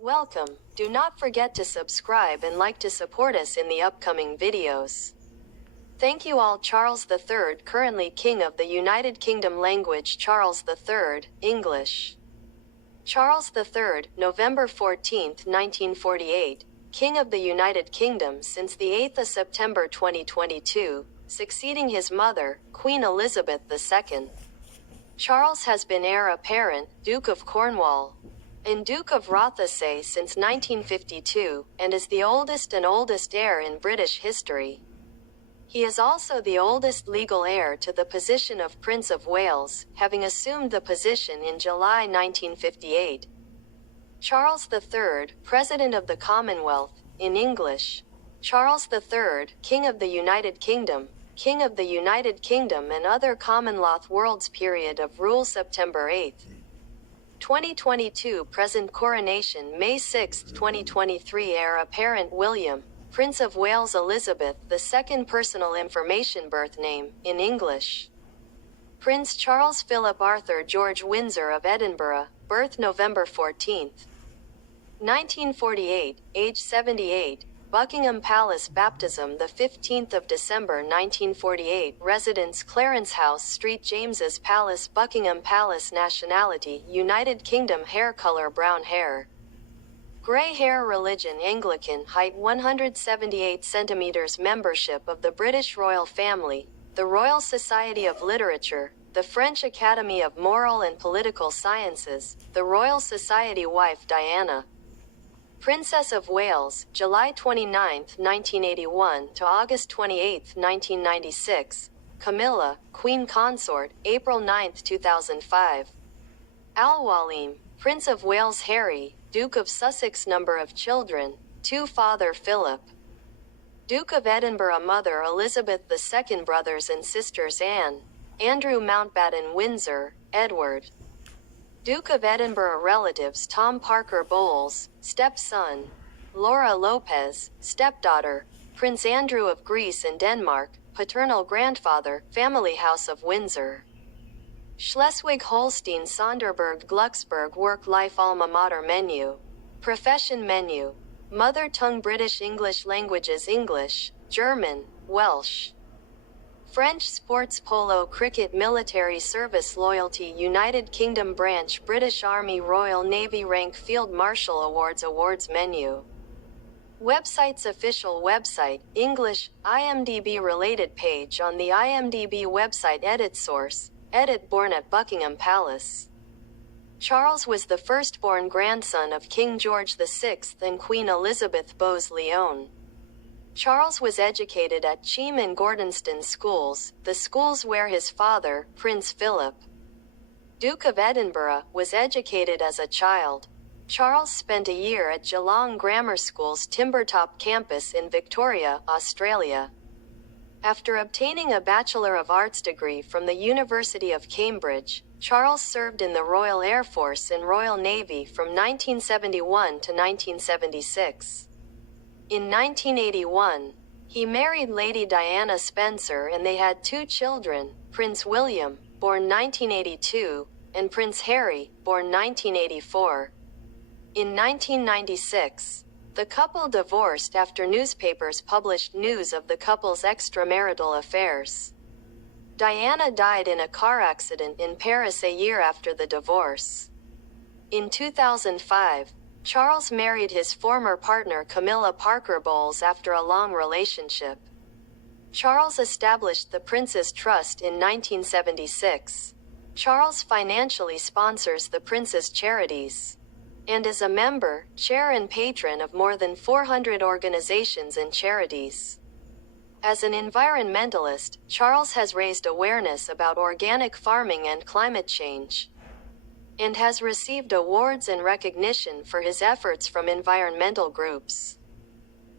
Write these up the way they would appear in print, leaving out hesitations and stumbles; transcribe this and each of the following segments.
Welcome. Do not forget to subscribe and like to support us in the upcoming videos. Thank you all. Charles III, currently King of the United Kingdom. Language Charles III, English. Charles III, November 14, 1948, King of the United Kingdom since the 8th of September 2022, succeeding his mother, Queen Elizabeth II. Charles has been heir apparent, Duke of Cornwall, and Duke of Rothesay since 1952, and is the oldest heir in British history. He is also the oldest legal heir to the position of Prince of Wales, having assumed the position in July 1958. Charles III, President of the Commonwealth, in English. Charles III, King of the United Kingdom, King of the United Kingdom and other Commonwealth worlds. Period of rule September 8, 2022. Present coronation May 6, 2023. Heir apparent William, Prince of Wales. Elizabeth II. Personal information. Birth name, in English. Prince Charles Philip Arthur George Windsor of Edinburgh, birth November 14, 1948, age 78, Buckingham Palace. Baptism the 15th of December 1948. Residence Clarence House Street, James's Palace, Buckingham Palace. Nationality United Kingdom. Hair color brown hair, gray hair. Religion Anglican. Height 178 centimeters. Membership of the British royal family, the Royal Society of Literature, the French Academy of Moral and Political Sciences, the Royal Society. Wife Diana, Princess of Wales, July 29, 1981 to August 28, 1996. Camilla, Queen Consort, April 9, 2005. Al-Walim, Prince of Wales. Harry, Duke of Sussex. Number of children, 2. Father Philip, Duke of Edinburgh. Mother Elizabeth II. Brothers and sisters Anne, Andrew Mountbatten. Windsor, Edward, Duke of Edinburgh. Relatives Tom Parker Bowles, stepson, Laura Lopez, stepdaughter, Prince Andrew of Greece and Denmark, paternal grandfather, family House of Windsor, Schleswig-Holstein. Sonderburg. Glucksburg. Work-life. Alma mater. Menu, profession. Menu, mother tongue British. English languages English, German, Welsh, French. Sports polo, cricket. Military service. Loyalty. United Kingdom branch British Army, Royal Navy. Rank. Field Marshal. Awards menu, websites. Official website, English, IMDb. Related page on the IMDb website. Edit source, edit. Born at Buckingham Palace. Charles was the firstborn grandson of King George VI and Queen Elizabeth Bowes-Lyon. Charles was educated at Cheam and Gordonston schools, the schools where his father, Prince Philip, Duke of Edinburgh, was educated as a child. Charles spent a year at Geelong Grammar School's Timbertop campus in Victoria, Australia. After obtaining a Bachelor of Arts degree from the University of Cambridge, Charles served in the Royal Air Force and Royal Navy from 1971 to 1976. In 1981, he married Lady Diana Spencer and they had 2 children, Prince William, born 1982, and Prince Harry, born 1984. In 1996, the couple divorced after newspapers published news of the couple's extramarital affairs. Diana died in a car accident in Paris a year after the divorce. In 2005, Charles married his former partner Camilla Parker Bowles after a long relationship. Charles established the Prince's Trust in 1976. Charles financially sponsors the Prince's charities, and is a member, chair and patron of more than 400 organizations and charities. As an environmentalist, Charles has raised awareness about organic farming and climate change, and has received awards and recognition for his efforts from environmental groups.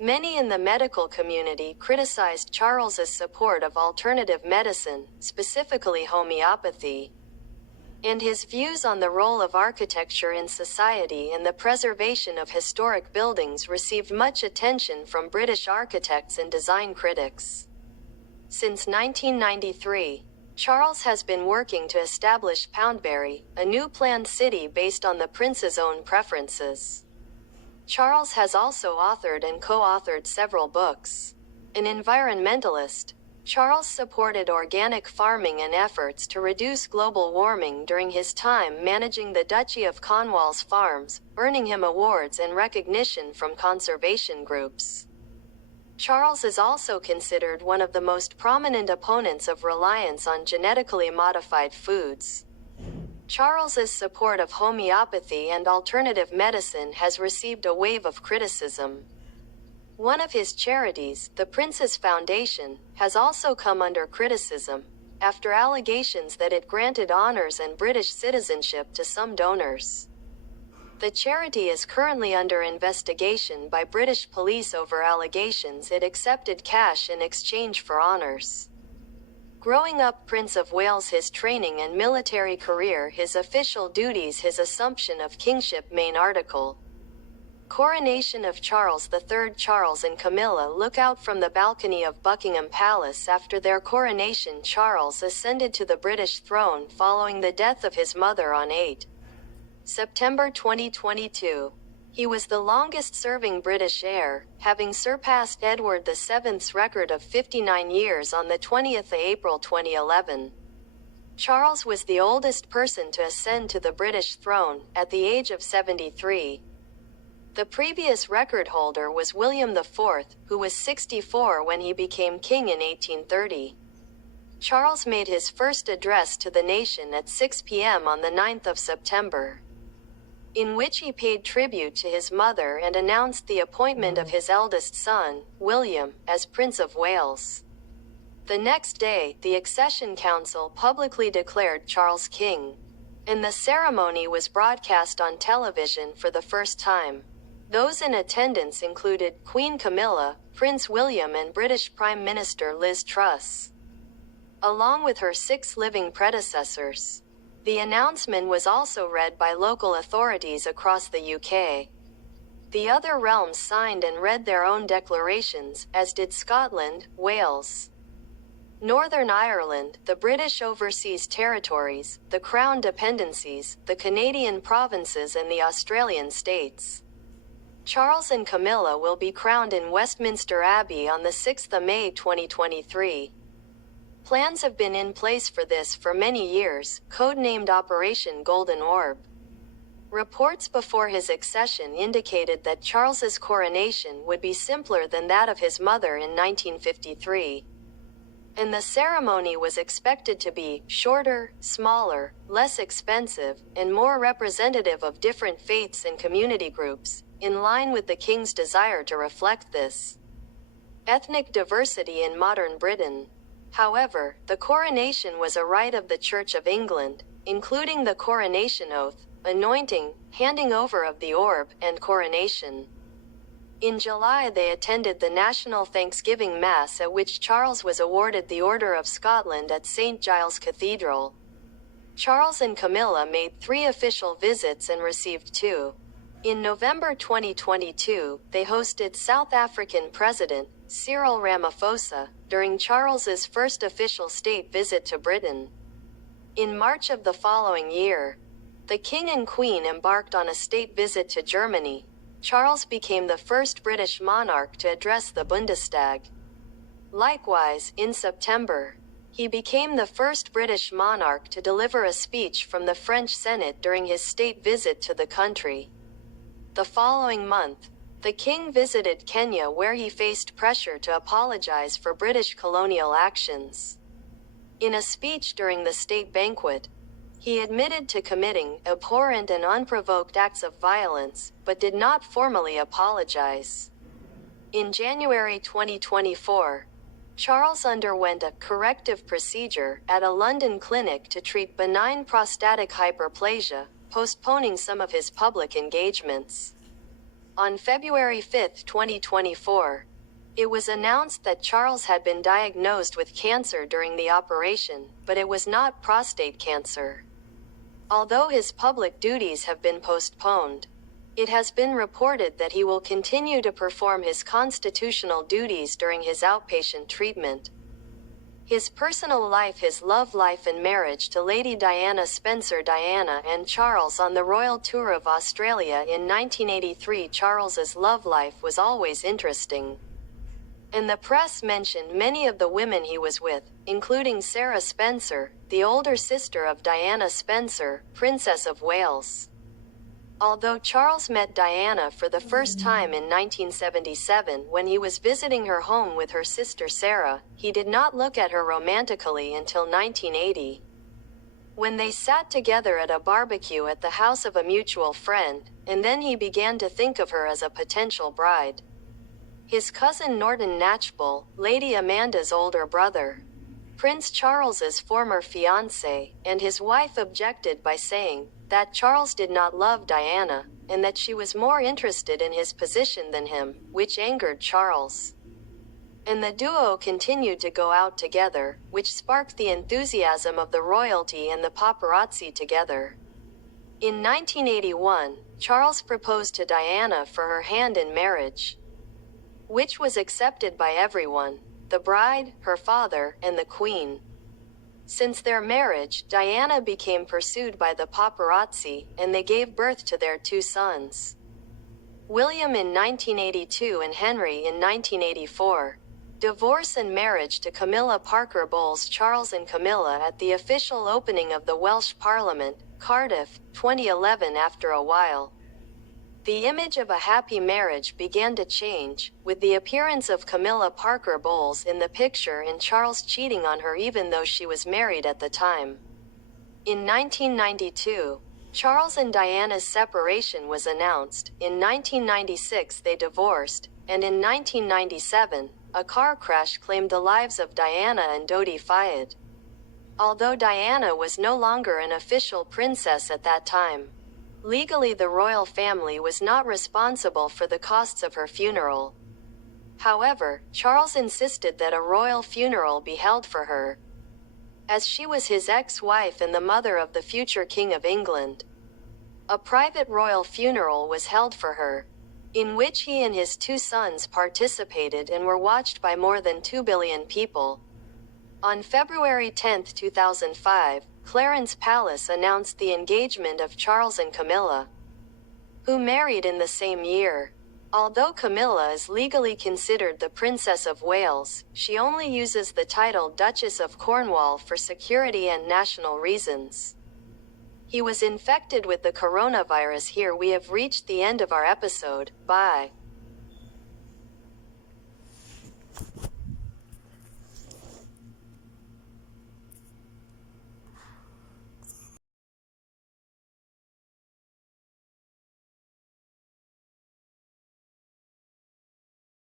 Many in the medical community criticized Charles's support of alternative medicine, specifically homeopathy, and his views on the role of architecture in society and the preservation of historic buildings received much attention from British architects and design critics. Since 1993, Charles has been working to establish Poundbury, a new planned city based on the Prince's own preferences. Charles has also authored and co-authored several books. An environmentalist, Charles supported organic farming and efforts to reduce global warming during his time managing the Duchy of Cornwall's farms, earning him awards and recognition from conservation groups. Charles is also considered one of the most prominent opponents of reliance on genetically modified foods. Charles's support of homeopathy and alternative medicine has received a wave of criticism. One of his charities, the Prince's Foundation, has also come under criticism, after allegations that it granted honors and British citizenship to some donors. The charity is currently under investigation by British police over allegations it accepted cash in exchange for honors. Growing up Prince of Wales, his training and military career, his official duties, his assumption of kingship. Main article. Coronation of Charles III. Charles and Camilla look out from the balcony of Buckingham Palace after their coronation. Charles ascended to the British throne following the death of his mother on 8 September 2022. He was the longest-serving British heir, having surpassed Edward VII's record of 59 years on the 20th of April 2011. Charles was the oldest person to ascend to the British throne, at the age of 73. The previous record holder was William IV, who was 64 when he became king in 1830. Charles made his first address to the nation at 6 p.m. on the 9th of September, in which he paid tribute to his mother and announced the appointment of his eldest son, William, as Prince of Wales. The next day, the Accession Council publicly declared Charles king, and the ceremony was broadcast on television for the first time. Those in attendance included Queen Camilla, Prince William and British Prime Minister Liz Truss, along with her 6 living predecessors. The announcement was also read by local authorities across the UK. The other realms signed and read their own declarations, as did Scotland, Wales, Northern Ireland, the British Overseas Territories, the Crown Dependencies, the Canadian provinces and the Australian states. Charles and Camilla will be crowned in Westminster Abbey on the 6th of May 2023. Plans have been in place for this for many years, codenamed Operation Golden Orb. Reports before his accession indicated that Charles's coronation would be simpler than that of his mother in 1953. And the ceremony was expected to be shorter, smaller, less expensive, and more representative of different faiths and community groups, in line with the king's desire to reflect this ethnic diversity in modern Britain. However, the coronation was a rite of the Church of England, including the coronation oath, anointing, handing over of the orb, and coronation. In July they attended the National Thanksgiving Mass, at which Charles was awarded the Order of Scotland at St. Giles Cathedral. Charles and Camilla made 3 official visits and received 2. In November 2022, they hosted South African President Cyril Ramaphosa during Charles's first official state visit to Britain. In March of the following year, the King and Queen embarked on a state visit to Germany. Charles became the first British monarch to address the Bundestag. Likewise, in September, he became the first British monarch to deliver a speech from the French Senate during his state visit to the country. The following month, the king visited Kenya, where he faced pressure to apologize for British colonial actions. In a speech during the state banquet, he admitted to committing abhorrent and unprovoked acts of violence, but did not formally apologize. In January 2024, Charles underwent a corrective procedure at a London clinic to treat benign prostatic hyperplasia, postponing some of his public engagements. On February 5, 2024, it was announced that Charles had been diagnosed with cancer during the operation, but it was not prostate cancer. Although his public duties have been postponed, it has been reported that he will continue to perform his constitutional duties during his outpatient treatment. His personal life, his love life and marriage to Lady Diana Spencer. Diana and Charles on the royal tour of Australia in 1983. Charles's love life was always interesting, and the press mentioned many of the women he was with, including Sarah Spencer, the older sister of Diana Spencer, Princess of Wales. Although Charles met Diana for the first time in 1977 when he was visiting her home with her sister Sarah, he did not look at her romantically until 1980, when they sat together at a barbecue at the house of a mutual friend, and then he began to think of her as a potential bride. His cousin Norton Knatchbull, Lady Amanda's older brother, Prince Charles's former fiancé, and his wife objected by saying that Charles did not love Diana, and that she was more interested in his position than him, which angered Charles. And the duo continued to go out together, which sparked the enthusiasm of the royalty and the paparazzi together. In 1981, Charles proposed to Diana for her hand in marriage, which was accepted by everyone: the bride, her father, and the Queen. Since their marriage, Diana became pursued by the paparazzi, and they gave birth to their two sons, William in 1982 and Henry in 1984. Divorce and marriage to Camilla Parker Bowles. Charles and Camilla at the official opening of the Welsh Parliament, Cardiff, 2011. After a while, the image of a happy marriage began to change, with the appearance of Camilla Parker Bowles in the picture and Charles cheating on her even though she was married at the time. In 1992, Charles and Diana's separation was announced. In 1996 they divorced, and in 1997, a car crash claimed the lives of Diana and Dodi Fayed. Although Diana was no longer an official princess at that time, legally the royal family was not responsible for the costs of her funeral. However, Charles insisted that a royal funeral be held for her, as she was his ex-wife and the mother of the future King of England. A private royal funeral was held for her, in which he and his two sons participated and were watched by more than 2 billion people. On February 10, 2005, Clarence Palace announced the engagement of Charles and Camilla, who married in the same year. Although Camilla is legally considered the Princess of Wales, she only uses the title Duchess of Cornwall for security and national reasons. He was infected with the coronavirus. Here we have reached the end of our episode. Bye.